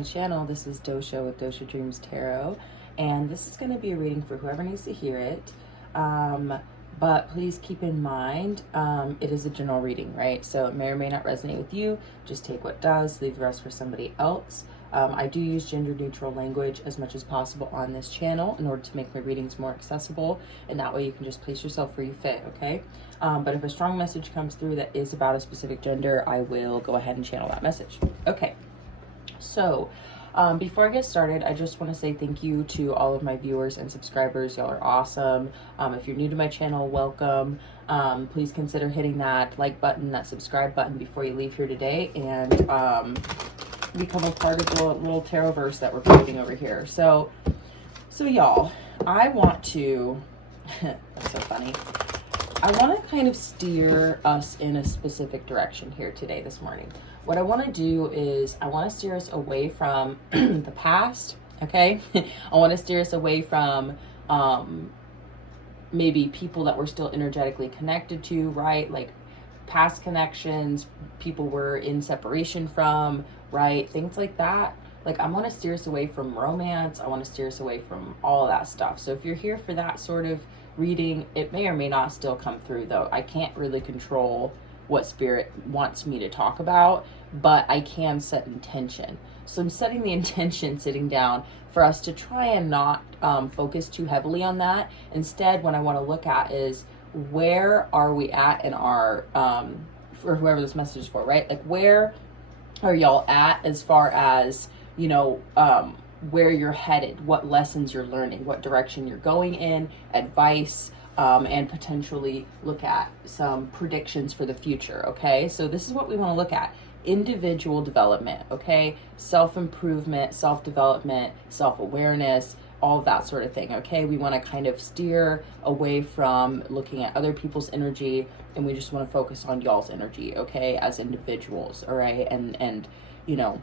my channel. This is Dosha with DoshaDreamsTarot, and this is going to be a reading for whoever needs to hear it. But please keep in mind, it is a general reading, right? So it may or may not resonate with you. Just take what does, leave the rest for somebody else. I do use gender neutral language as much as possible on this channel in order to make my readings more accessible, and that way you can just place yourself where you fit, okay? But if a strong message comes through that is about a specific gender, I will go ahead and channel that message. Okay, so before I get started, I just want to say thank you to all of my viewers and subscribers. Y'all are awesome. If you're new to my channel, welcome. Please consider hitting that like button, that subscribe button before you leave here today, and become a part of the little tarot verse that we're creating over here. So y'all, I want to, that's so funny. I want to kind of steer us in a specific direction here today, this morning. What I want to do is I want to steer us away from the past, okay? I want to steer us away from maybe people that we're still energetically connected to, right? Like past connections, people we're in separation from, right? Things like that. Like, I want to steer us away from romance. I want to steer us away from all of that stuff. So if you're here for that sort of reading, it may or may not still come through, though. I can't really control what spirit wants me to talk about, but I can set intention. So I'm setting the intention sitting down for us to try and not focus too heavily on that. Instead, what I want to look at is, where are we at in our, for whoever this message is for, right? Like, where are y'all at as far as, you know, where you're headed, what lessons you're learning, what direction you're going in, advice, and potentially look at some predictions for the future, okay? So this is what we want to look at. Individual development, okay? Self-improvement, self-development, self-awareness, all of that sort of thing, okay? We want to kind of steer away from looking at other people's energy, and we just want to focus on y'all's energy, okay, as individuals, all right? And you know,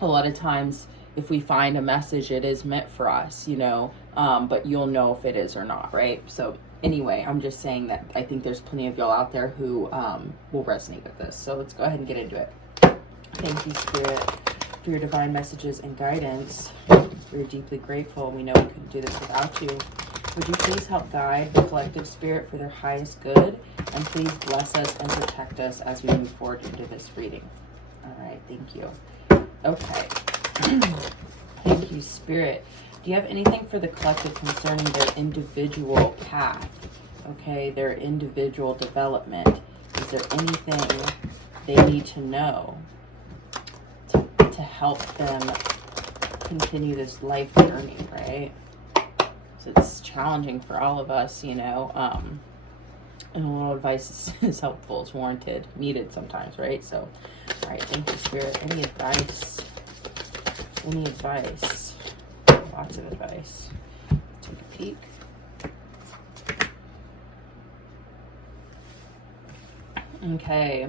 a lot of times if we find a message, it is meant for us, you know, but you'll know if it is or not, right? So anyway, I'm just saying that I think there's plenty of y'all out there who will resonate with this. So let's go ahead and get into it. Thank you, Spirit, for your divine messages and guidance. We're deeply grateful. We know we couldn't do this without you. Would you please help guide the collective spirit for their highest good? And please bless us and protect us as we move forward into this reading. All right, thank you. Okay. Thank you, Spirit. Do you have anything for the collective concerning their individual path? Okay, their individual development. Is there anything they need to know to help them continue this life journey, right? So it's challenging for all of us, you know, and a little advice is helpful, it's warranted, needed sometimes, right? So, all right, thank you, Spirit. Any advice? Any advice? Lots of advice. Take a peek. Okay,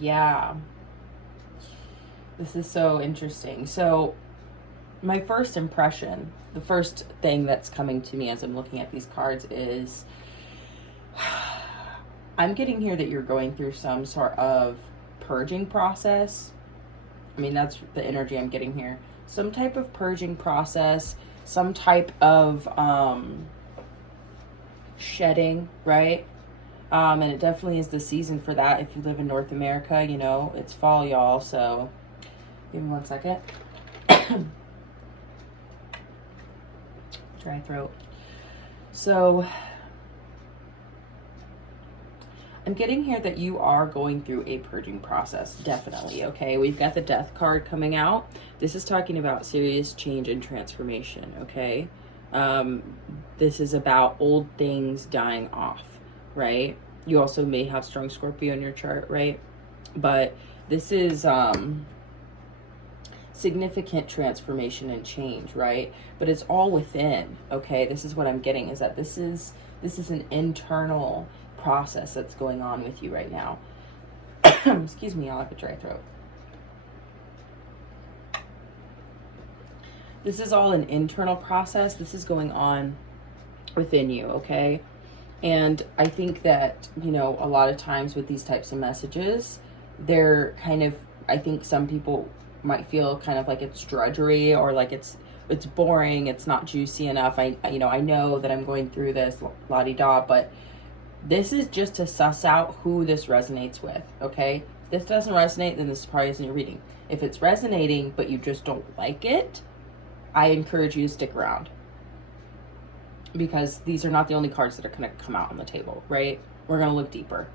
yeah. This is so interesting. So my first impression, the first thing that's coming to me as I'm looking at these cards is, I'm getting here that you're going through some sort of purging process. I mean, that's the energy I'm getting here. Some type of purging process, some type of shedding, right? And it definitely is the season for that. If you live in North America, you know, it's fall, y'all. So give me 1 second. Dry throat. So I'm getting here that you are going through a purging process, definitely, okay? We've got the Death card coming out. This is talking about serious change and transformation, okay? This is about old things dying off, right? You also may have strong Scorpio in your chart, right? But this is significant transformation and change, right? But it's all within, okay? This is what I'm getting, is that this is an internal process that's going on with you right now. Excuse me, I'll have a dry throat. This is all an internal process. This is going on within you, okay? And I think that, you know, a lot of times with these types of messages, they're kind of, I think some people might feel kind of like it's drudgery, or like it's boring, it's not juicy enough. I know that I'm going through this la-di-da, but this is just to suss out who this resonates with, okay? If this doesn't resonate, then this probably isn't your reading. If it's resonating, but you just don't like it, I encourage you to stick around. Because these are not the only cards that are going to come out on the table, right? We're going to look deeper.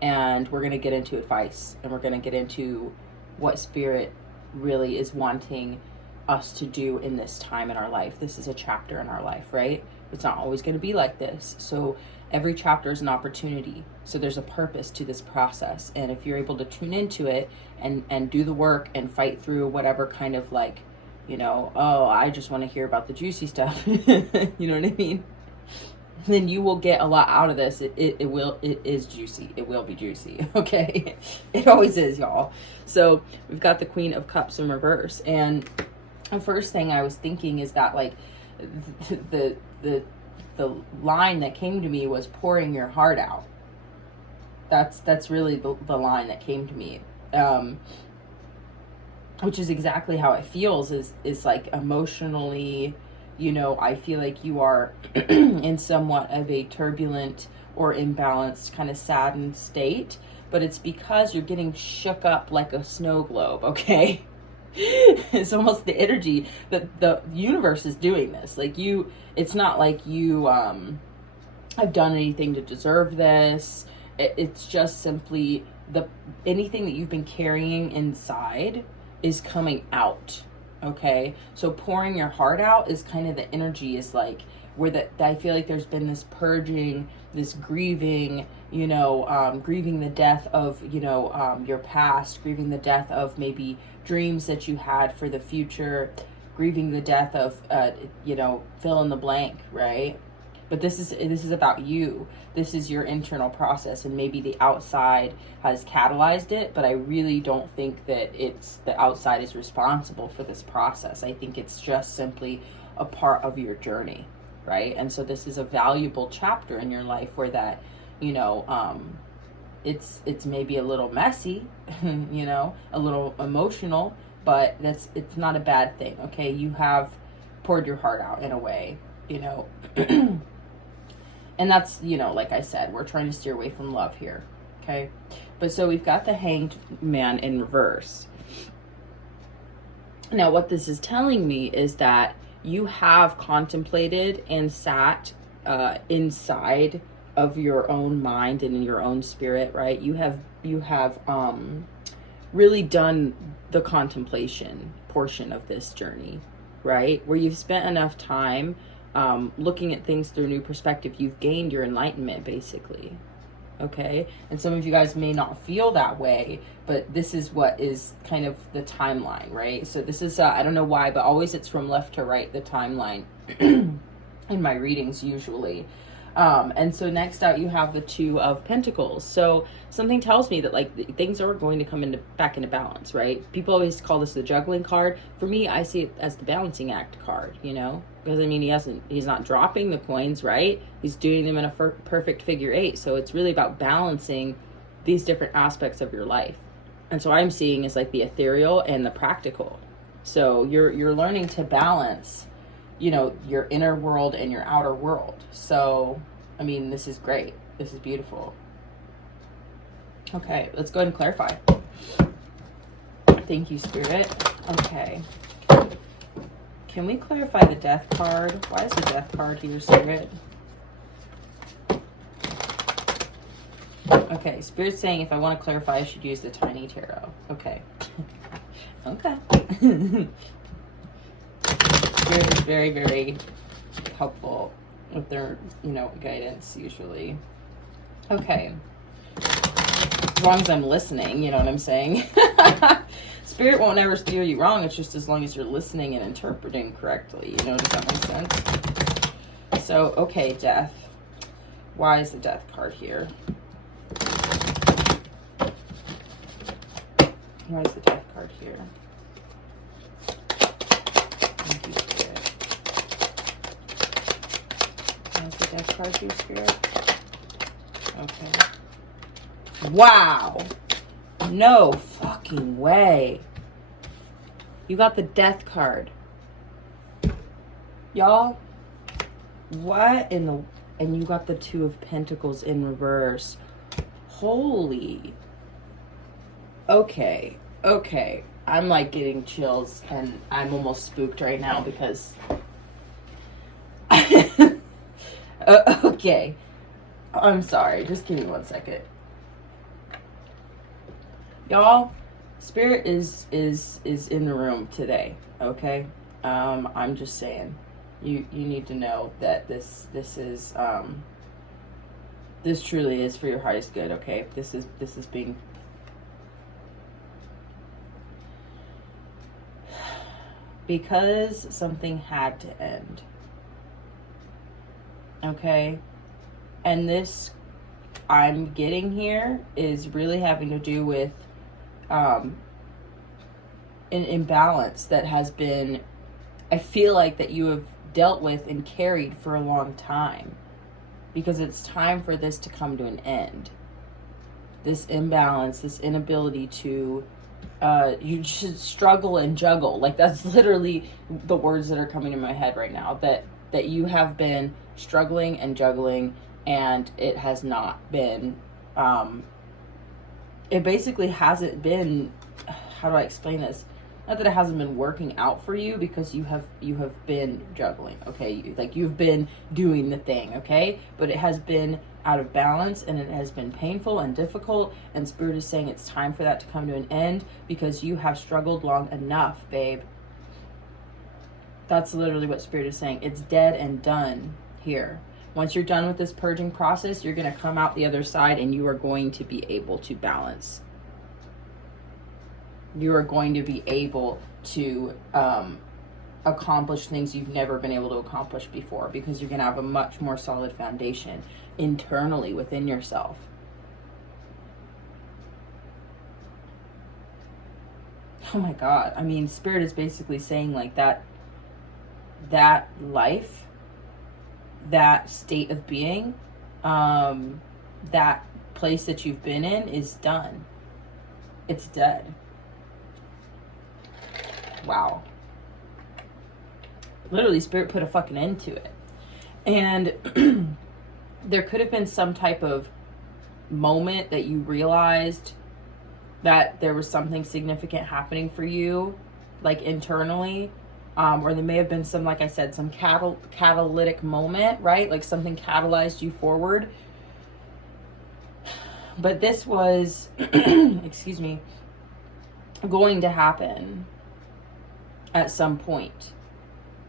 And we're going to get into advice. And we're going to get into what Spirit really is wanting us to do in this time in our life. This is a chapter in our life, right? It's not always going to be like this. So every chapter is an opportunity. So there's a purpose to this process. And if you're able to tune into it and do the work and fight through whatever kind of like, oh, I just want to hear about the juicy stuff. You know what I mean? Then you will get a lot out of this. It is juicy. It will be juicy. Okay. It always is, y'all. So we've got the Queen of Cups in reverse. And the first thing I was thinking is that like the line that came to me was pouring your heart out. That's really the line that came to me. Which is exactly how it feels, is like emotionally, I feel like you are in somewhat of a turbulent or imbalanced, kind of saddened state, but it's because you're getting shook up like a snow globe, okay? It's almost the energy that the universe is doing this. Like it's not like you have done anything to deserve this. It's just simply anything that you've been carrying inside is coming out. Okay, so pouring your heart out is kind of the energy, is like where I feel like there's been this purging, this grieving, grieving the death of, your past, grieving the death of maybe dreams that you had for the future, grieving the death of, fill in the blank, right? But this is about you. This is your internal process, and maybe the outside has catalyzed it, but I really don't think that the outside is responsible for this process. I think it's just simply a part of your journey, right? And so this is a valuable chapter in your life where that, it's maybe a little messy, a little emotional, but it's not a bad thing, okay? You have poured your heart out in a way, And that's, like I said, we're trying to steer away from love here, okay? But so we've got the Hanged Man in reverse. Now, what this is telling me is that you have contemplated and sat inside of your own mind and in your own spirit, right? You have really done the contemplation portion of this journey, right? Where you've spent enough time looking at things through a new perspective. You've gained your enlightenment, basically. Okay? And some of you guys may not feel that way, but this is what is kind of the timeline, right? So this is, I don't know why, but always it's from left to right, the timeline in my readings usually. And so next out you have the Two of Pentacles. So something tells me that like things are going to come back into balance, right? People always call this the juggling card. For me, I see it as the balancing act card, because I mean, he's not dropping the coins, right? He's doing them in a perfect figure eight. So it's really about balancing these different aspects of your life. And so I'm seeing is like the ethereal and the practical. So you're learning to balance, your inner world and your outer world. So, I mean, this is great. This is beautiful. Okay, let's go ahead and clarify. Thank you, Spirit. Okay. Can we clarify the Death card? Why is the Death card here, Spirit? Okay, Spirit's saying if I want to clarify, I should use the Tiny Tarot. Okay. Okay. Spirit is very, very helpful with their, guidance usually. Okay. As long as I'm listening, you know what I'm saying? Spirit won't ever steer you wrong. It's just as long as you're listening and interpreting correctly. Does that make sense? So, okay, Death. Why is the Death card here? Why is the Death card here? Thank you, Spirit. Why is the Death card here, Spirit? Okay. Wow. No fucking way. You got the Death card. Y'all, what in the... And you got the Two of Pentacles in reverse. Holy. Okay. Okay. I'm like getting chills and I'm almost spooked right now because... okay. I'm sorry. Just give me 1 second. Y'all, Spirit is in the room today, okay? I'm just saying. You need to know that this is this truly is for your highest good, okay? This is being... Because something had to end. Okay? And this I'm getting here is really having to do with an imbalance that has been, I feel like, that you have dealt with and carried for a long time, because it's time for this to come to an end. This imbalance, this inability to you should struggle and juggle. Like, that's literally the words that are coming in my head right now, that you have been struggling and juggling, and it has not been it basically hasn't been, how do I explain this? Not that it hasn't been working out for you, because you have been juggling, okay? Like, you've been doing the thing, okay? But it has been out of balance, and it has been painful and difficult, and Spirit is saying it's time for that to come to an end, because you have struggled long enough, babe. That's literally what Spirit is saying. It's dead and done here. Once you're done with this purging process, you're going to come out the other side, and you are going to be able to balance. You are going to be able to accomplish things you've never been able to accomplish before, because you're going to have a much more solid foundation internally within yourself. Oh my God. I mean, Spirit is basically saying, like, that life, that state of being, that place that you've been in is done. It's dead. Wow. Literally, Spirit put a fucking end to it. And there could have been some type of moment that you realized that there was something significant happening for you, like internally, or there may have been some, like I said, some catalytic moment, right? Like something catalyzed you forward. But this was, excuse me, going to happen at some point.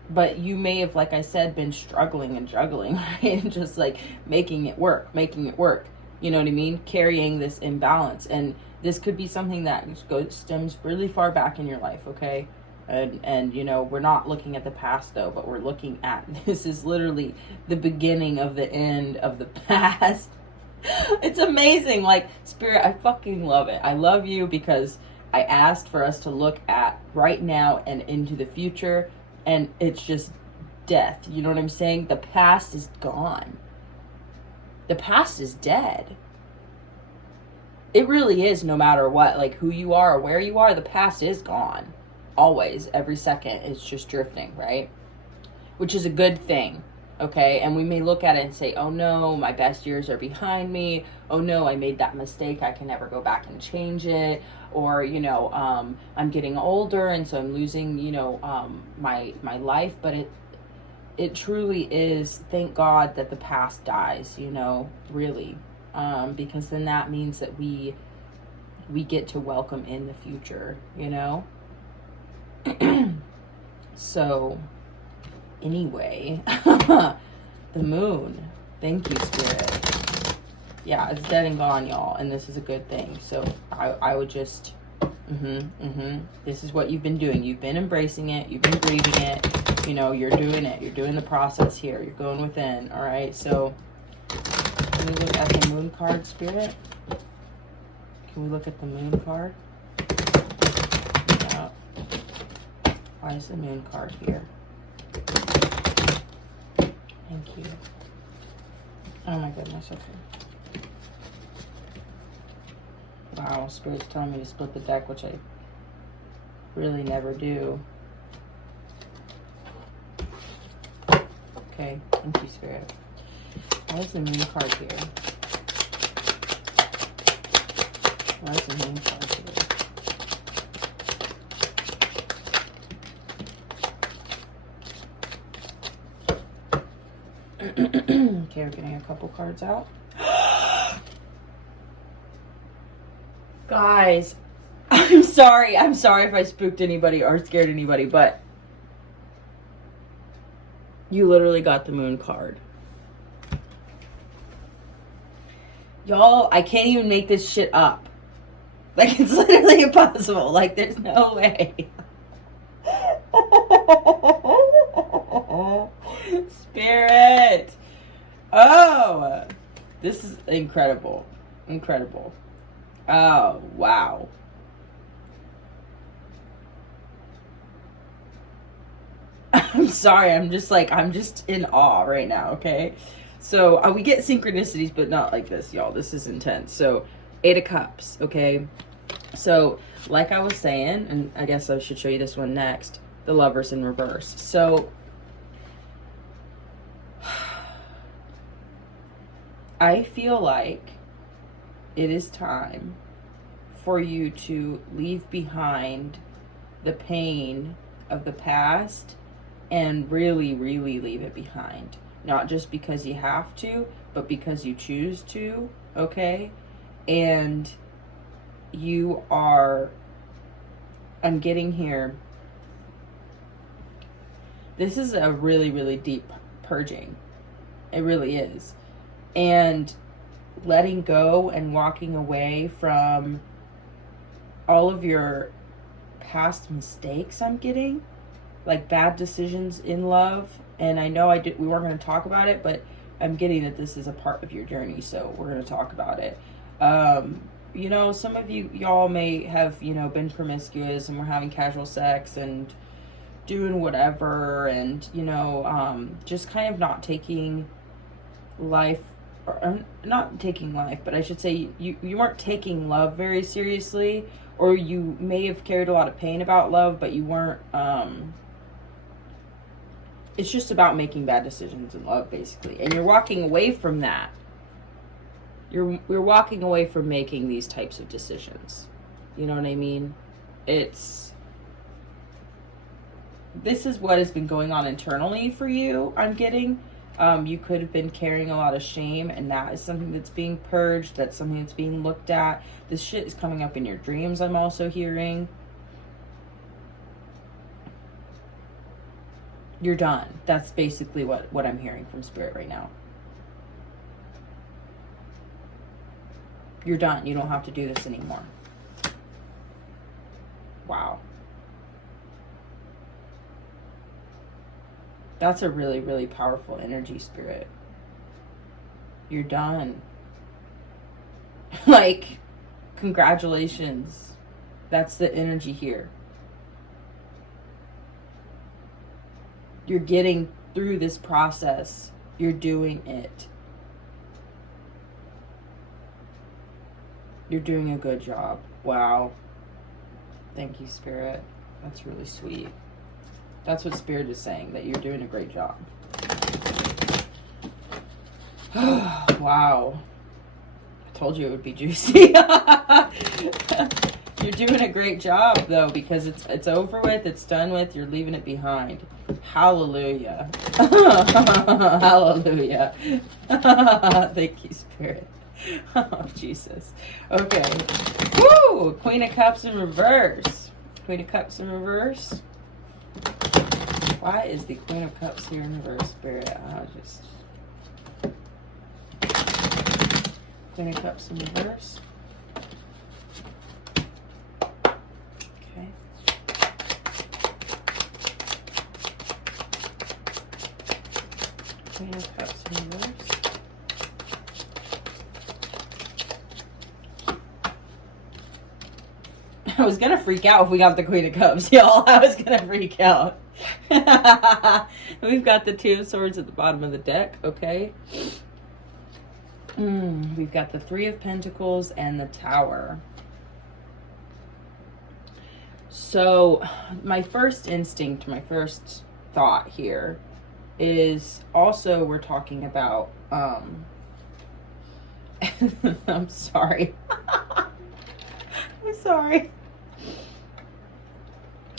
But you may have, like I said, been struggling and juggling, right? And just like making it work. You know what I mean? Carrying this imbalance. And this could be something that stems really far back in your life, okay? And you know, we're not looking at the past though, but we're looking at, this is literally the beginning of the end of the past. It's amazing. Like, Spirit, I fucking love it. I love you because I asked for us to look at right now and into the future, and it's just death. You know what I'm saying? The past is gone. The past is dead. It really is, no matter what, like who you are or where you are, the past is gone. Always, every second, it's just drifting, right? Which is a good thing, okay? And we may look at it and say, oh no, my best years are behind me. Oh no, I made that mistake. I can never go back and change it. Or, you know, I'm getting older, and so I'm losing, you know, my life. But it truly is, thank God that the past dies, you know, really. Because then that means that we get to welcome in the future, you know? So, anyway, the moon. Thank you, Spirit. Yeah, it's dead and gone, y'all, and this is a good thing. So, I would just, this is what you've been doing. You've been embracing it. You've been grieving it. You know, you're doing it. You're doing the process here. You're going within, all right? So, can we look at the moon card, Spirit? Can we look at the moon card? Yeah. Why is the moon card here? Thank you. Oh my goodness, okay. Wow, Spirit's telling me to split the deck, which I really never do. Okay, thank you, Spirit. Why is the moon card here? Why is the moon card here? Okay, we're getting a couple cards out. Guys, I'm sorry if I spooked anybody or scared anybody, but you literally got the moon card. Y'all, I can't even make this shit up. Like, it's literally impossible. Like, there's no way. Spirit. Oh, this is incredible. Incredible. Oh, wow. I'm sorry. I'm just in awe right now, okay? So we get synchronicities, but not like this, y'all. This is intense. So 8 of Cups, okay? So like I was saying, and I guess I should show you this one next, the Lovers in reverse. So I feel like it is time for you to leave behind the pain of the past and really, really leave it behind. Not just because you have to, but because you choose to, okay? And you are, I'm getting here, this is a really, really deep purging. It really is. And letting go and walking away from all of your past mistakes, I'm getting, like bad decisions in love. And I know we weren't going to talk about it, but I'm getting that this is a part of your journey, so we're going to talk about it. You know, some of y'all may have, you know, been promiscuous and we're having casual sex and doing whatever, and, you know, just kind of not taking life, or not taking life, but I should say you weren't taking love very seriously, or you may have carried a lot of pain about love, but you weren't, it's just about making bad decisions in love, basically. And you're walking away from that. We're walking away from making these types of decisions. You know what I mean? This is what has been going on internally for you, I'm getting. You could have been carrying a lot of shame, and that is something that's being purged. That's something that's being looked at. This shit is coming up in your dreams, I'm also hearing. You're done. That's basically what I'm hearing from Spirit right now. You're done. You don't have to do this anymore. Wow. That's a really, really powerful energy, Spirit. You're done. Like, congratulations. That's the energy here. You're getting through this process. You're doing it. You're doing a good job. Wow. Thank you, Spirit. That's really sweet. That's what Spirit is saying, that you're doing a great job. Wow. I told you it would be juicy. You're doing a great job, though, because it's over with, it's done with, you're leaving it behind. Hallelujah. Hallelujah. Thank you, Spirit. Oh, Jesus. Okay. Woo! Queen of Cups in reverse. Queen of Cups in reverse. Why is the Queen of Cups here in reverse, Spirit? Queen of Cups in reverse. Okay. Queen of Cups in reverse. I was gonna freak out if we got the Queen of Cups, y'all. I was gonna freak out. We've got the Two of Swords at the bottom of the deck, okay? We've got the Three of Pentacles and the Tower. So my first instinct, my first thought here is also we're talking about, I'm sorry. I'm sorry.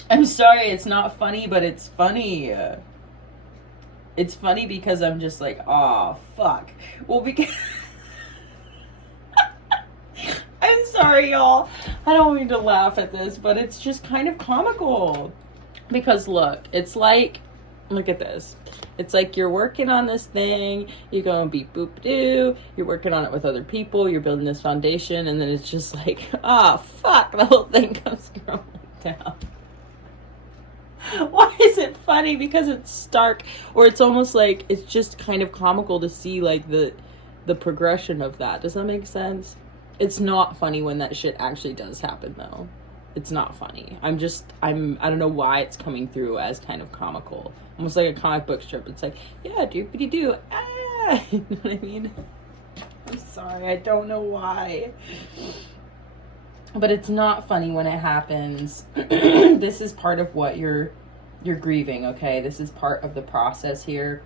I'm sorry, it's not funny, but it's funny. It's funny because I'm just like, oh, fuck. Well, because... I'm sorry, y'all. I don't mean to laugh at this, but it's just kind of comical. Because look, it's like, look at this. It's like you're working on this thing, you're going beep boop doo, you're working on it with other people, you're building this foundation, and then it's just like, ah, fuck, the whole thing comes crumbling down. Why is it funny? Because it's stark, or it's almost like it's just kind of comical to see like the progression of that. Does that make sense? It's not funny when that shit actually does happen though. It's not funny. I don't know why it's coming through as kind of comical. Almost like a comic book strip. It's like, yeah, doopity-doo. Ah! You know what I mean? I'm sorry, I don't know why. But it's not funny when it happens. This is part of what you're grieving, okay? This is part of the process here.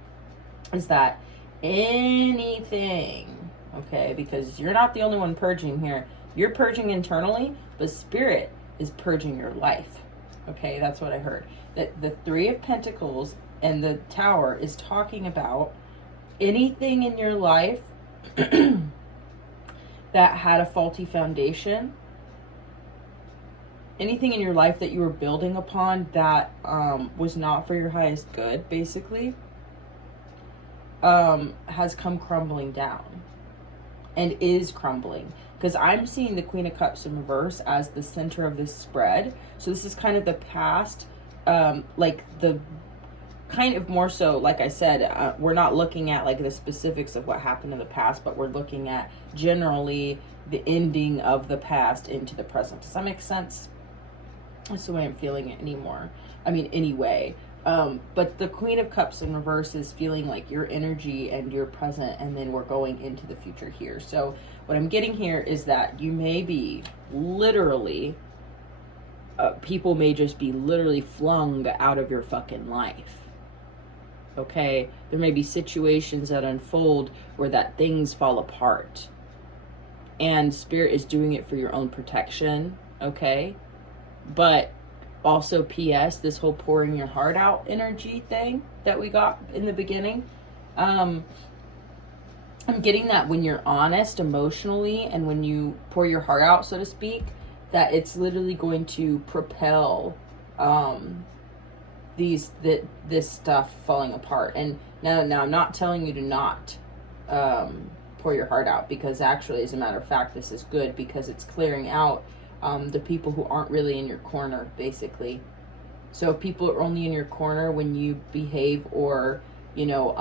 Is that anything, okay? Because you're not the only one purging here. You're purging internally, but spirit is purging your life. Okay, that's what I heard. That the Three of Pentacles and the Tower is talking about anything in your life that had a faulty foundation, anything in your life that you were building upon that was not for your highest good, basically, has come crumbling down and is crumbling. Because I'm seeing the Queen of Cups in reverse as the center of this spread. So this is kind of the past, like the kind of more so, like I said, we're not looking at like the specifics of what happened in the past, but we're looking at generally the ending of the past into the present. Does that make sense? That's the way I'm feeling it anymore. I mean, anyway. But the Queen of Cups in reverse is feeling like your energy and your present, and then we're going into the future here. So what I'm getting here is that you may be literally, people may just be literally flung out of your fucking life. Okay? There may be situations that unfold where that things fall apart. And Spirit is doing it for your own protection. Okay? But also, P.S., this whole pouring your heart out energy thing that we got in the beginning. I'm getting that when you're honest emotionally and when you pour your heart out, so to speak, that it's literally going to propel this stuff falling apart. And now I'm not telling you to not pour your heart out, because actually, as a matter of fact, this is good because it's clearing out the people who aren't really in your corner, basically. So if people are only in your corner when you behave or, you know,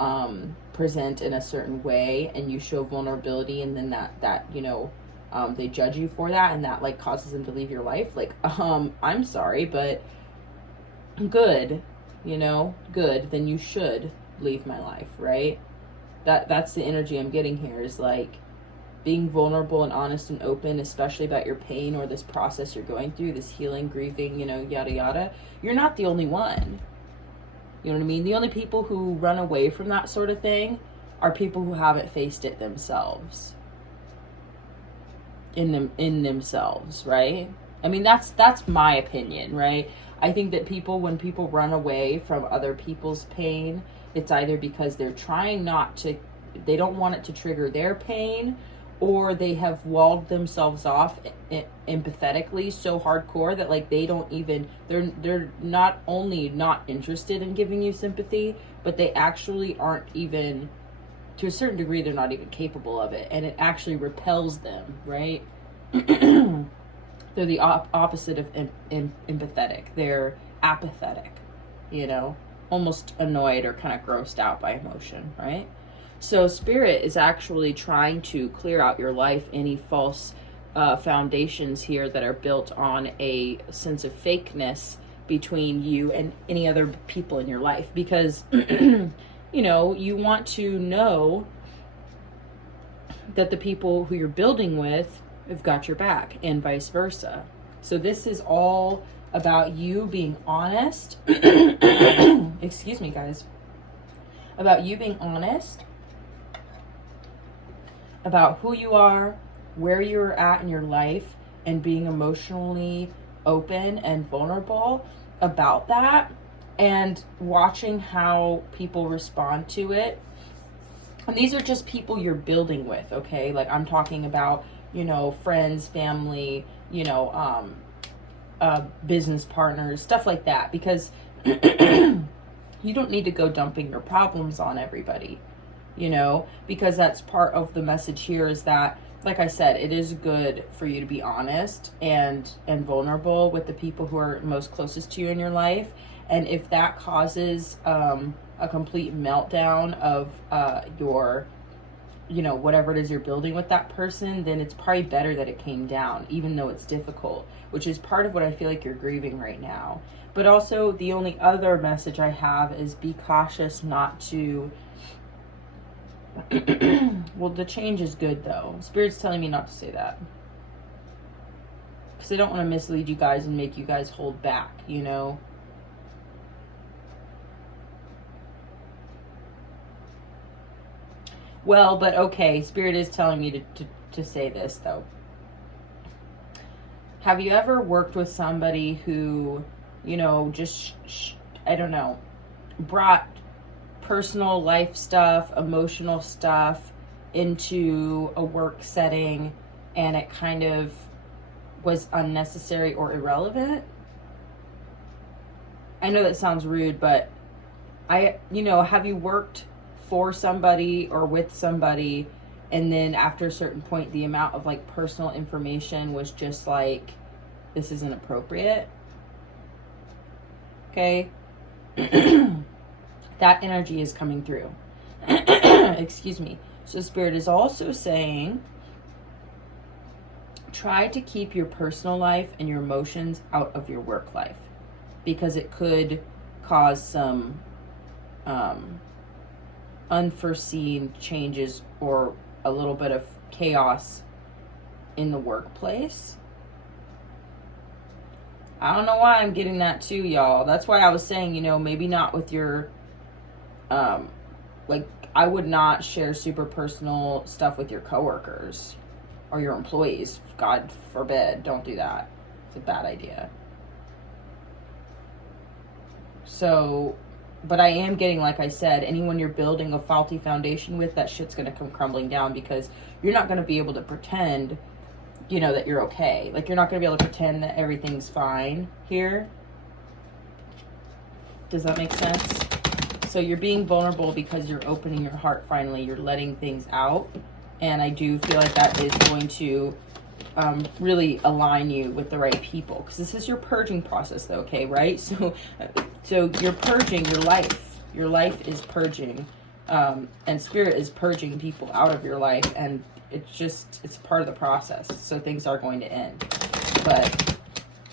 present in a certain way and you show vulnerability, and then that you know, they judge you for that, and that like causes them to leave your life, like, I'm sorry, but good, you know, good, then you should leave my life, right? That's the energy I'm getting here, is like being vulnerable and honest and open, especially about your pain or this process you're going through, this healing, grieving, you know, yada yada. You're not the only one. You know what I mean? The only people who run away from that sort of thing are people who haven't faced it themselves. In themselves, right? I mean, that's my opinion, right? I think that when people run away from other people's pain, it's either because they're trying not to, they don't want it to trigger their pain, or they have walled themselves off empathetically so hardcore that like they don't even, they're not only not interested in giving you sympathy, but they actually aren't even, to a certain degree, they're not even capable of it, and it actually repels them, right? They're the opposite of empathetic. They're apathetic, you know, almost annoyed or kind of grossed out by emotion, right? So Spirit is actually trying to clear out your life, any false foundations here that are built on a sense of fakeness between you and any other people in your life, because you know, you want to know that the people who you're building with have got your back, and vice versa. So this is all about you being honest. Excuse me, guys. About you being honest about who you are, where you're at in your life, and being emotionally open and vulnerable about that, and watching how people respond to it. And these are just people you're building with, okay? Like, I'm talking about, you know, friends, family, you know, business partners, stuff like that, because you don't need to go dumping your problems on everybody, you know, because that's part of the message here, is that, like I said, it is good for you to be honest and vulnerable with the people who are most closest to you in your life. And if that causes a complete meltdown of your, you know, whatever it is you're building with that person, then it's probably better that it came down, even though it's difficult, which is part of what I feel like you're grieving right now. But also, the only other message I have is be cautious not to well, the change is good, though. Spirit's telling me not to say that, because I don't want to mislead you guys and make you guys hold back, you know. Well, but okay, Spirit is telling me to say this, though. Have you ever worked with somebody who, you know, just, I don't know, brought personal life stuff, emotional stuff into a work setting, and it kind of was unnecessary or irrelevant? I know that sounds rude, but you know, have you worked for somebody or with somebody, and then after a certain point, the amount of like personal information was just like, this isn't appropriate? Okay. That energy is coming through. Excuse me. So Spirit is also saying, try to keep your personal life and your emotions out of your work life, because it could cause some unforeseen changes or a little bit of chaos in the workplace. I don't know why I'm getting that too, y'all. That's why I was saying, you know, maybe not with your like, I would not share super personal stuff with your coworkers or your employees. God forbid, don't do that. It's a bad idea. So, but I am getting, like I said, anyone you're building a faulty foundation with, that shit's going to come crumbling down, because you're not going to be able to pretend, you know, that you're okay. Like, you're not going to be able to pretend that everything's fine here. Does that make sense? So you're being vulnerable because you're opening your heart finally. You're letting things out. And I do feel like that is going to really align you with the right people. Because this is your purging process, though, okay, right? So you're purging your life. Your life is purging. And Spirit is purging people out of your life. And it's part of the process. So things are going to end. But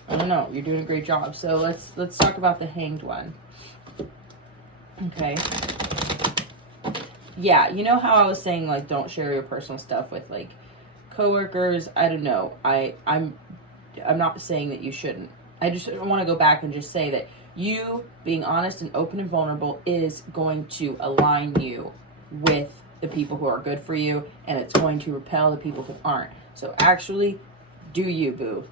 I don't know. You're doing a great job. So let's talk about the Hanged One. Okay. Yeah, you know how I was saying, like, don't share your personal stuff with, like, coworkers? I don't know. I'm not saying that you shouldn't. I just want to go back and just say that you being honest and open and vulnerable is going to align you with the people who are good for you, and it's going to repel the people who aren't. So actually, do you, boo.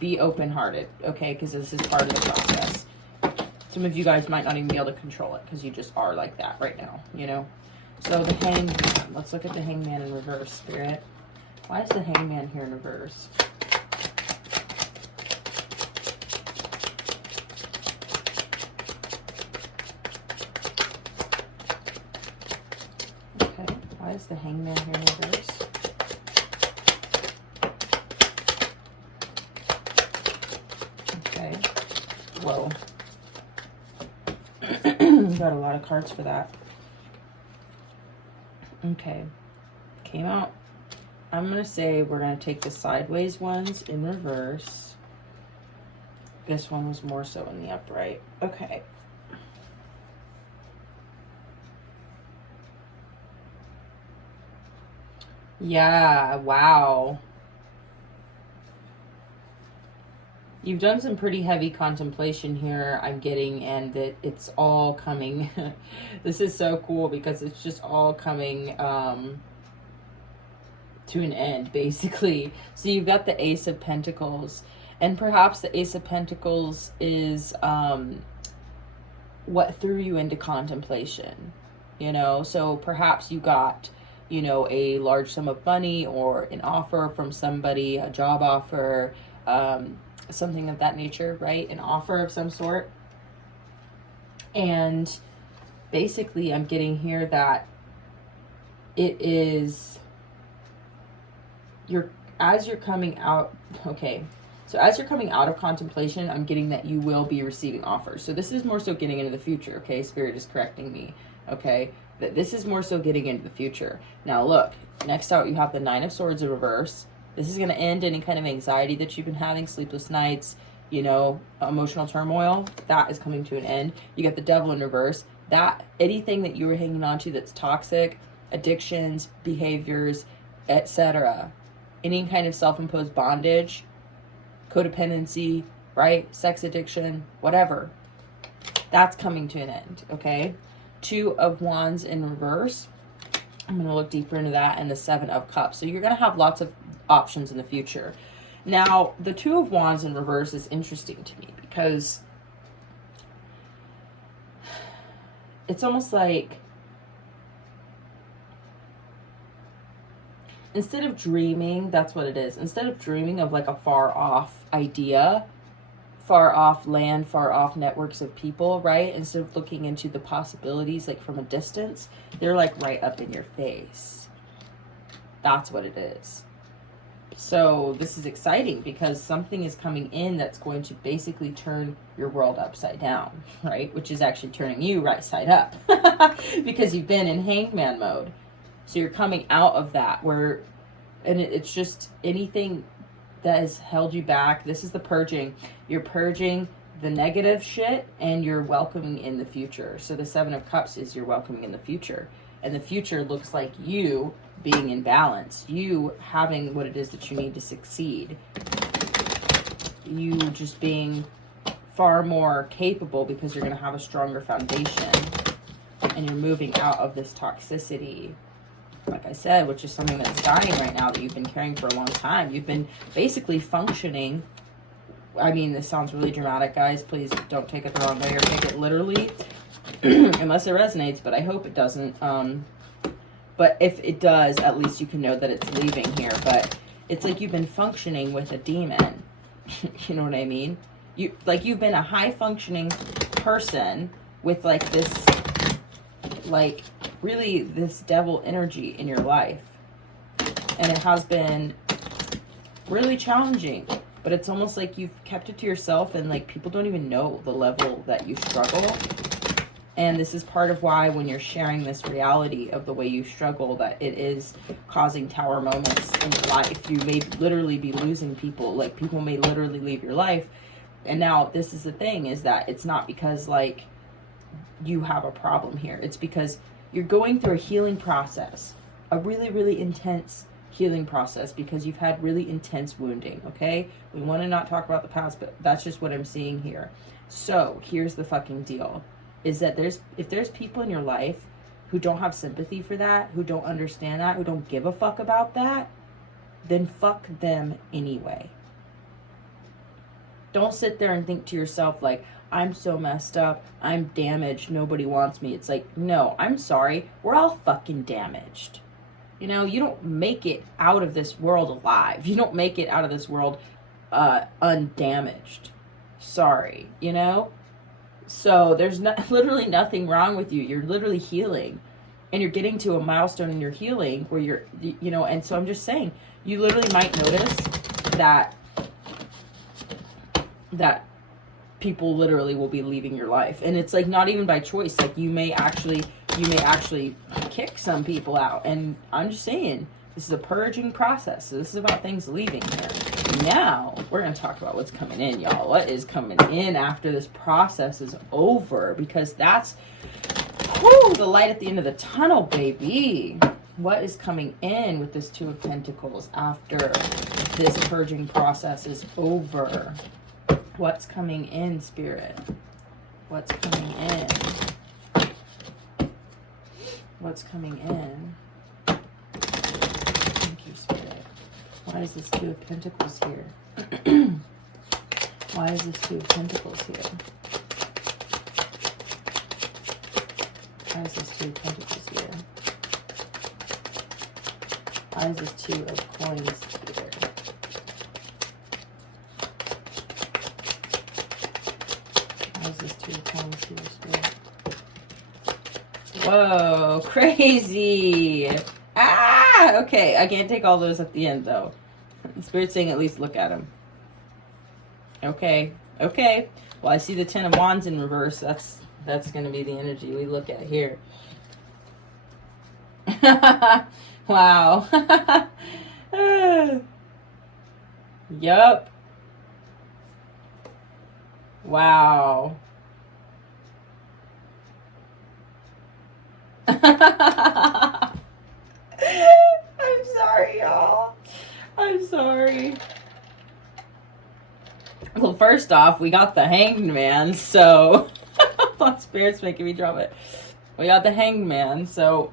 Be open-hearted, okay? Because this is part of the process. Some of you guys might not even be able to control it, because you just are like that right now, you know? So the Hangman. Let's look at the Hangman in reverse, Spirit. Why is the Hangman here in reverse? Okay, why is the Hangman here in reverse? Okay, whoa. Got a lot of cards for that. Okay, came out. I'm going to say we're going to take the sideways ones in reverse. This one was more so in the upright. Okay. Yeah, wow. You've done some pretty heavy contemplation here, I'm getting, and that it's all coming. This is so cool because it's just all coming to an end, basically. So you've got the Ace of Pentacles, and perhaps the Ace of Pentacles is what threw you into contemplation, you know? So perhaps you got, you know, a large sum of money or an offer from somebody, a job offer, something of that nature, right? An offer of some sort. And basically I'm getting here that it is, as you're coming out, okay, so as you're coming out of contemplation, I'm getting that you will be receiving offers. So this is more so getting into the future, okay? Spirit is correcting me, okay? That this is more so getting into the future. Now look, next out you have the Nine of Swords in reverse. This is going to end any kind of anxiety that you've been having, sleepless nights, you know, emotional turmoil. That is coming to an end. You got the Devil in reverse. That, anything that you were hanging on to that's toxic, addictions, behaviors, etc., any kind of self-imposed bondage, codependency, right? Sex addiction, whatever. That's coming to an end, okay? Two of Wands in reverse. I'm going to look deeper into that, and the Seven of Cups. So you're going to have lots of options in the future. Now, the Two of Wands in reverse is interesting to me because it's almost like instead of dreaming, that's what it is. Instead of dreaming of like a far off idea, far off land, far off networks of people, right? Instead of looking into the possibilities like from a distance, they're like right up in your face. That's what it is. So this is exciting because something is coming in that's going to basically turn your world upside down, right? Which is actually turning you right side up because you've been in hangman mode. So you're coming out of that where, and it's just anything that has held you back. This is the purging. You're purging the negative shit and you're welcoming in the future. So the Seven of Cups is you're welcoming in the future. And the future looks like you being in balance. You having what it is that you need to succeed. You just being far more capable because you're going to have a stronger foundation. And you're moving out of this toxicity, like I said, which is something that's dying right now that you've been carrying for a long time. You've been basically functioning. I mean, this sounds really dramatic, guys. Please don't take it the wrong way or take it literally. Unless it resonates, but I hope it doesn't. But if it does, at least you can know that it's leaving here. But it's like you've been functioning with a demon. You know what I mean? You've been a high functioning person with like this, like really this devil energy in your life. And it has been really challenging. But it's almost like you've kept it to yourself and like people don't even know the level that you struggle. And this is part of why when you're sharing this reality of the way you struggle, that it is causing tower moments in your life. You may literally be losing people. Like people may literally leave your life. And now this is the thing, is that it's not because like you have a problem here. It's because you're going through a healing process, a really, really intense healing process because you've had really intense wounding, okay? We want to not talk about the past, but that's just what I'm seeing here. So here's the fucking deal. Is that if there's people in your life who don't have sympathy for that, who don't understand that, who don't give a fuck about that, then fuck them anyway. Don't sit there and think to yourself like, I'm so messed up, I'm damaged, nobody wants me. It's like, no, I'm sorry, we're all fucking damaged. You know, you don't make it out of this world alive. You don't make it out of this world undamaged. Sorry, you know? So there's literally nothing wrong with you. You're literally healing. And you're getting to a milestone in your healing where you're, you know, and so I'm just saying, you literally might notice that people literally will be leaving your life. And it's like not even by choice. Like you may actually kick some people out. And I'm just saying, this is a purging process. So this is about things leaving here. Now, we're going to talk about what's coming in, y'all. What is coming in after this process is over? Because that's the light at the end of the tunnel, baby. What is coming in with this Two of Pentacles after this purging process is over? What's coming in, Spirit? What's coming in? What's coming in? Thank you, Spirit. Why is this Two of Pentacles here? Why is this Two of Pentacles here? Why is this Two of Pentacles here? Why is this Two of Coins here? Why is this Two of Coins here, Spirit? Whoa, crazy. Ah, okay. I can't take all those at the end, though. Spirit's saying at least look at them. Okay, okay. Well, I see the Ten of Wands in reverse. That's going to be the energy we look at here. Wow. Yup. Wow. I'm sorry, y'all. I'm sorry. Well, first off, we got the Hanged Man, so Spirit's making me drop it. We got the Hanged Man, so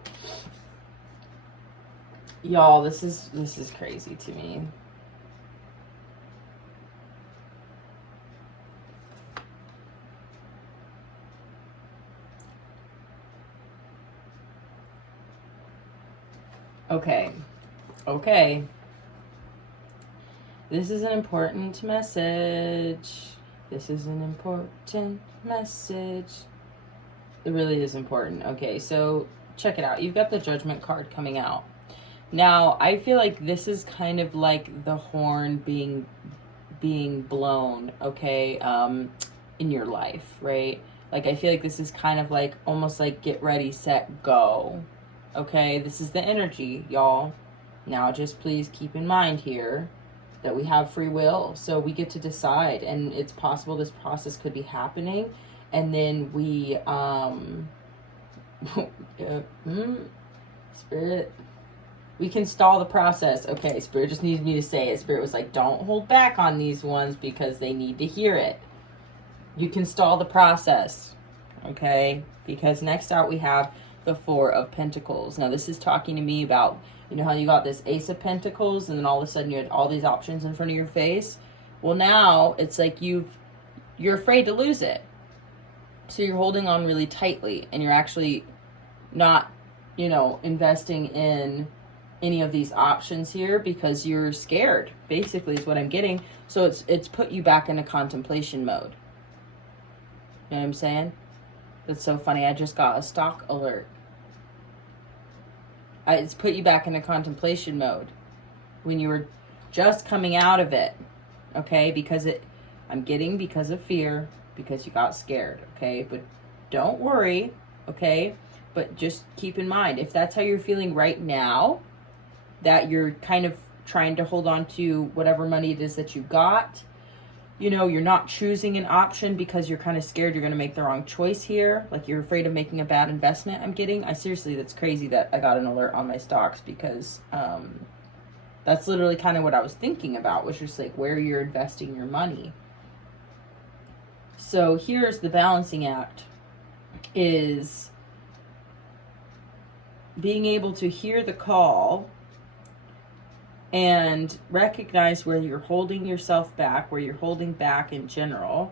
y'all, this is crazy to me. Okay. Okay. This is an important message. This is an important message. It really is important. Okay, so check it out. You've got the Judgment card coming out. Now, I feel like this is kind of like the horn being blown, okay, in your life, right? Like, I feel like this is kind of like, almost like get ready, set, go. Okay, this is the energy, y'all. Now, just please keep in mind here that we have free will, so we get to decide, and it's possible this process could be happening, and then we, Spirit, we can stall the process. Okay, Spirit just needs me to say it. Spirit was like, don't hold back on these ones because they need to hear it. You can stall the process, okay? Because next out we have the Four of Pentacles. Now this is talking to me about, you know how you got this Ace of Pentacles and then all of a sudden you had all these options in front of your face? Well, now it's like you're afraid to lose it. So you're holding on really tightly and you're actually not, you know, investing in any of these options here because you're scared, basically is what I'm getting. So it's put you back into contemplation mode. You know what I'm saying? That's so funny. I just got a stock alert. It's put you back into contemplation mode when you were just coming out of it, okay? Because because of fear, because you got scared, okay? But don't worry, okay? But just keep in mind, if that's how you're feeling right now, that you're kind of trying to hold on to whatever money it is that you got, you know, you're not choosing an option because you're kind of scared you're going to make the wrong choice here. Like you're afraid of making a bad investment, I'm getting. Seriously, that's crazy that I got an alert on my stocks because that's literally kind of what I was thinking about, was just like where you're investing your money. So here's the balancing act, is being able to hear the call and recognize where you're holding yourself back, where you're holding back in general,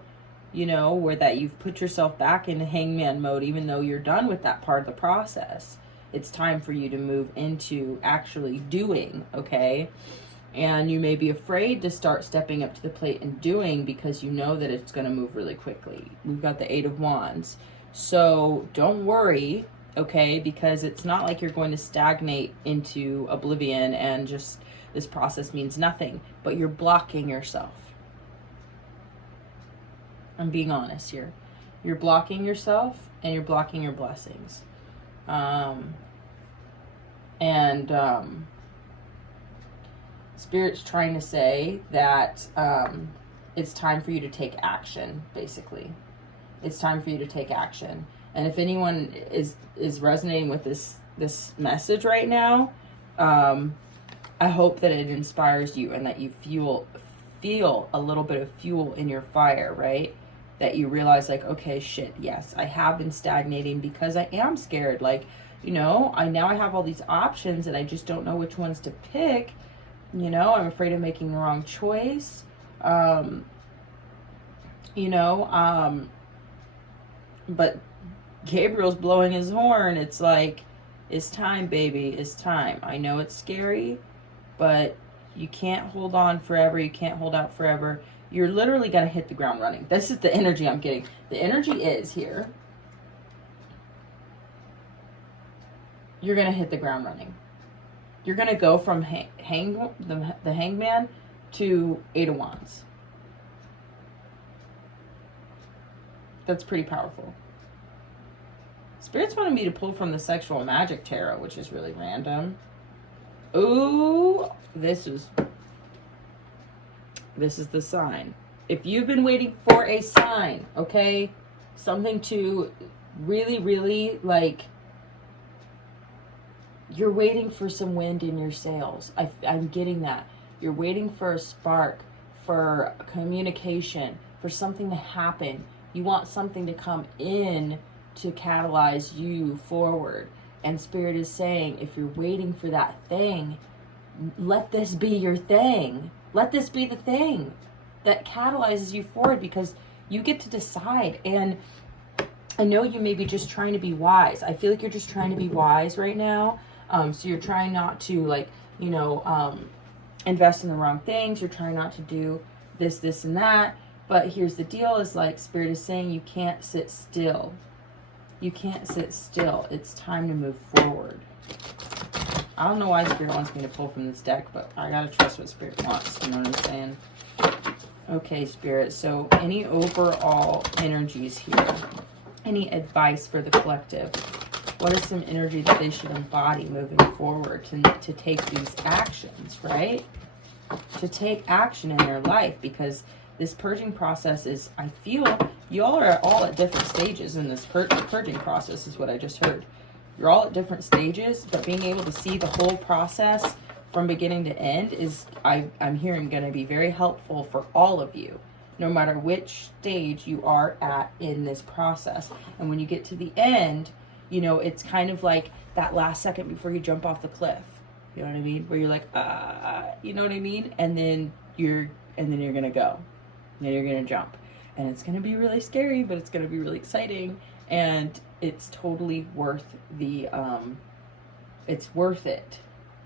you know, where that you've put yourself back into hangman mode, even though you're done with that part of the process. It's time for you to move into actually doing, okay? And you may be afraid to start stepping up to the plate and doing because you know that it's going to move really quickly. We've got the Eight of Wands. So don't worry, okay? Because it's not like you're going to stagnate into oblivion and just this process means nothing, but you're blocking yourself. I'm being honest here. You're blocking yourself and you're blocking your blessings. Spirit's trying to say that it's time for you to take action, basically. It's time for you to take action. And if anyone is resonating with this message right now, I hope that it inspires you and that you feel a little bit of fuel in your fire, right? That you realize like, okay, shit, yes, I have been stagnating because I am scared. Like, you know, I have all these options and I just don't know which ones to pick. You know, I'm afraid of making the wrong choice. But Gabriel's blowing his horn. It's like, it's time, baby. It's time. I know it's scary, but you can't hold on forever. You can't hold out forever. You're literally going to hit the ground running. This is the energy I'm getting. The energy is here. You're going to hit the ground running. You're going to go from the hangman to 8 of Wands. That's pretty powerful. Spirit's wanted me to pull from the Sexual Magic Tarot, which is really random. Ooh, this is the sign. If you've been waiting for a sign, okay, something to really, really, like, you're waiting for some wind in your sails. I'm getting that. You're waiting for a spark, for communication, for something to happen. You want something to come in to catalyze you forward. And Spirit is saying, if you're waiting for that thing, let this be your thing. Let this be the thing that catalyzes you forward, because you get to decide. And I know you may be just trying to be wise. I feel like you're just trying to be wise right now. So you're trying not to, like, you know, invest in the wrong things. You're trying not to do this, and that. But here's the deal, is like, Spirit is saying you can't sit still. You can't sit still. It's time to move forward. I don't know why Spirit wants me to pull from this deck, but I gotta trust what Spirit wants. You know what I'm saying? Okay, Spirit. So any overall energies here? Any advice for the collective? What is some energy that they should embody moving forward to take these actions, right? To take action in their life, because this purging process is, I feel, y'all are all at different stages in this purging process, is what I just heard. You're all at different stages, but being able to see the whole process from beginning to end is, I'm hearing, going to be very helpful for all of you, no matter which stage you are at in this process. And when you get to the end, you know, it's kind of like that last second before you jump off the cliff. You know what I mean? Where you're like, you know what I mean? And then you're going to go. And then you're going to jump. And it's going to be really scary, but it's going to be really exciting. And it's totally worth the, it's worth it.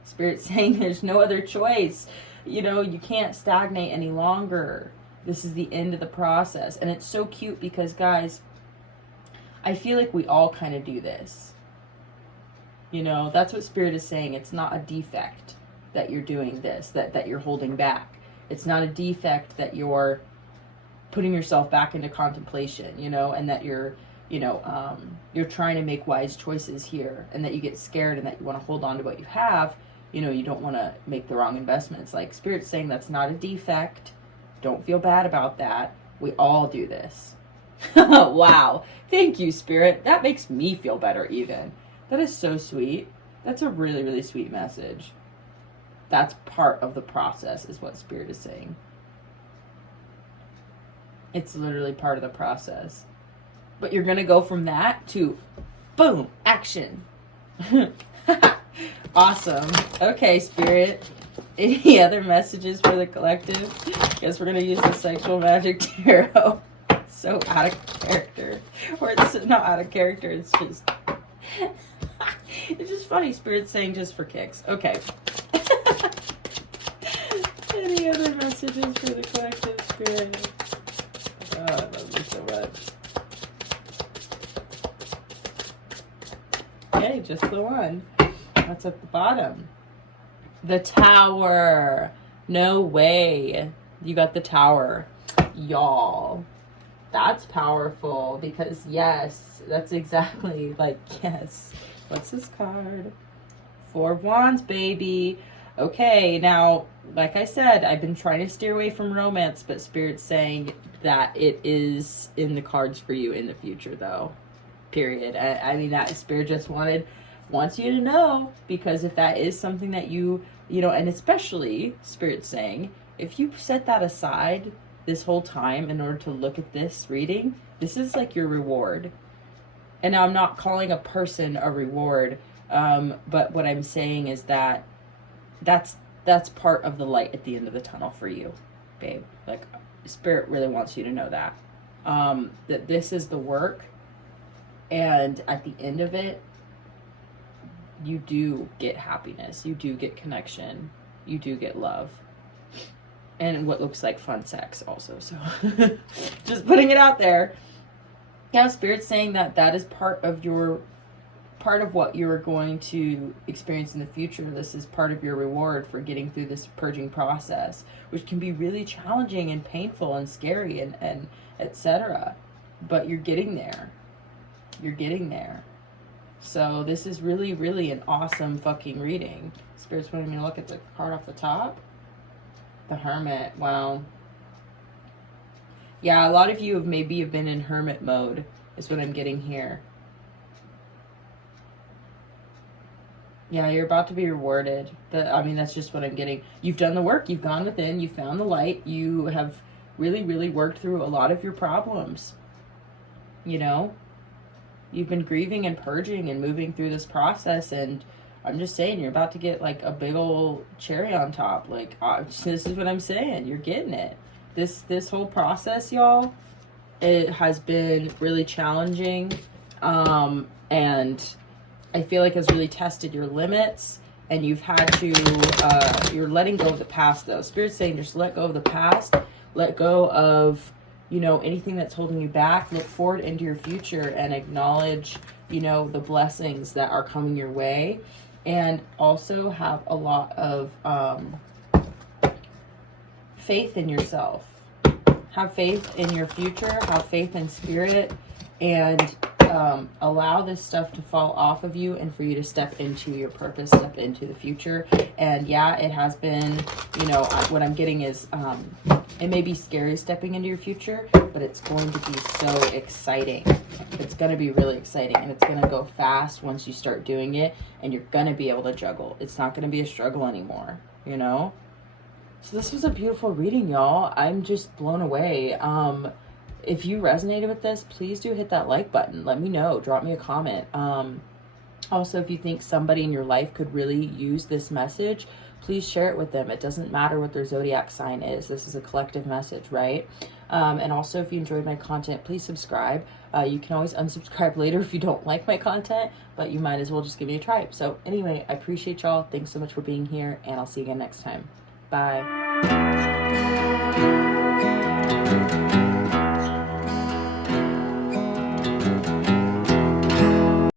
Spirit's saying there's no other choice. You know, you can't stagnate any longer. This is the end of the process. And it's so cute because, guys, I feel like we all kind of do this. You know, that's what Spirit is saying. It's not a defect that you're doing this, that you're holding back. It's not a defect that you're putting yourself back into contemplation, you know, and that you're, you know, you're trying to make wise choices here, and that you get scared and that you want to hold on to what you have. You know, you don't want to make the wrong investments. Like, Spirit's saying that's not a defect. Don't feel bad about that. We all do this. Wow. Thank you, Spirit. That makes me feel better even. That is so sweet. That's a really, really sweet message. That's part of the process, is what Spirit is saying. It's literally part of the process. But you're going to go from that to, boom, action. Awesome. Okay, Spirit. Any other messages for the collective? Guess we're going to use the Sexual Magic Tarot. So out of character. Or it's not out of character, it's just... it's just funny. Spirit's saying just for kicks. Okay. Any other messages for the collective, Spirit? Oh, I love you so much. Okay, just the one. That's at the bottom. The Tower. No way. You got the Tower. Y'all. That's powerful, because yes, that's exactly, like, yes. What's this card? 4 of Wands, baby. Okay, now, like I said, I've been trying to steer away from romance, but Spirit's saying that it is in the cards for you in the future, though. Period. I mean, that Spirit just wants you to know, because if that is something that you know, and especially, Spirit's saying, if you set that aside this whole time in order to look at this reading, this is like your reward. And now I'm not calling a person a reward, but what I'm saying is that that's part of the light at the end of the tunnel for you, babe. Like, Spirit really wants you to know that. That this is the work, and at the end of it, you do get happiness, you do get connection, you do get love, and what looks like fun sex also. So just putting it out there. Yeah, Spirit's saying that that is part of what you're going to experience in the future. This is part of your reward for getting through this purging process, which can be really challenging and painful and scary and etc. But you're getting there. You're getting there. So this is really, really an awesome fucking reading. Spirit's wanting me to look at the card off the top. The Hermit. Wow. Yeah, a lot of you have maybe been in hermit mode, is what I'm getting here. Yeah, you're about to be rewarded. I mean, that's just what I'm getting. You've done the work. You've gone within. You found the light. You have really, really worked through a lot of your problems. You know? You've been grieving and purging and moving through this process, and I'm just saying, you're about to get like a big old cherry on top. Like, this is what I'm saying. You're getting it. This whole process, y'all, it has been really challenging, and I feel like it's really tested your limits, and you've had to, you're letting go of the past, though. Spirit's saying just let go of the past, let go of, you know, anything that's holding you back, look forward into your future and acknowledge, you know, the blessings that are coming your way, and also have a lot of faith in yourself. Have faith in your future, have faith in Spirit, and allow this stuff to fall off of you and for you to step into your purpose, step into the future. And yeah, it has been, you know, what I'm getting is it may be scary stepping into your future, but it's going to be so exciting. It's going to be really exciting, and it's going to go fast once you start doing it, and you're going to be able to juggle. It's not going to be a struggle anymore, you know? So this was a beautiful reading, y'all. I'm just blown away. If you resonated with this, please do hit that like button. Let me know. Drop me a comment. Also, if you think somebody in your life could really use this message, please share it with them. It doesn't matter what their zodiac sign is. This is a collective message, right? And also, if you enjoyed my content, please subscribe. You can always unsubscribe later if you don't like my content, but you might as well just give me a try. So anyway, I appreciate y'all. Thanks so much for being here, and I'll see you again next time. Bye.